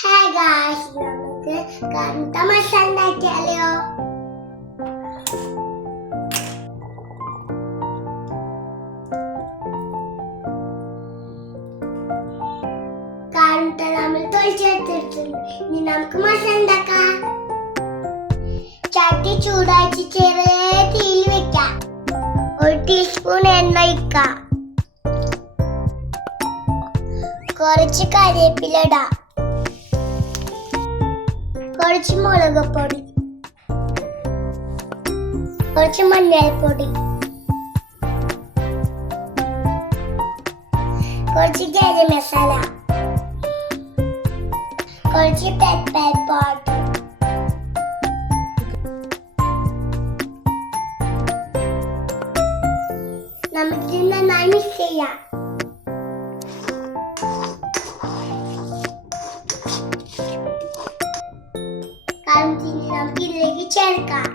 Hi guys, നമുക്ക് കറുത്ത മസാല ഉണ്ടാക്കിയാലോ? കറുത്ത നമ്മൾ തൊഴിച്ചെടുത്തിട്ടുണ്ട്. ഇനി നമുക്ക് മസാല ഉണ്ടാക്കാം. ചട്ടി ചൂടാക്കി ചെറിയ തീയിൽ വെക്കാം. 1 ടീസ്പൂൺ എണ്ണ ഒഴിക്കാം. കുറച്ച് കരിവേപ്പില ഇടാം. കുറച്ച് മുളക് പൊടി, കുറച്ച് മഞ്ഞൾപ്പൊടി, കുറച്ച് ഗരം മസാല, കുറച്ച് പെപ്പർ പൗഡർ, നമുക്ക് നന്നായി മിക്സ് ചെയ്യാം. നമുക്ക് ഇതിലേക്ക് ചേർക്കാം.